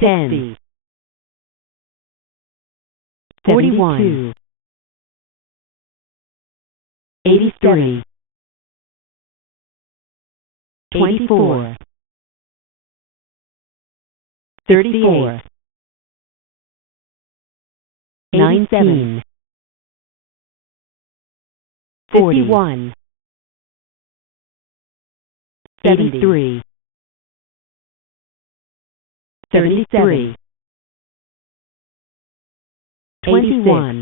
10, 41, 83, 24, 38, 19, 41, 73, 73, 21,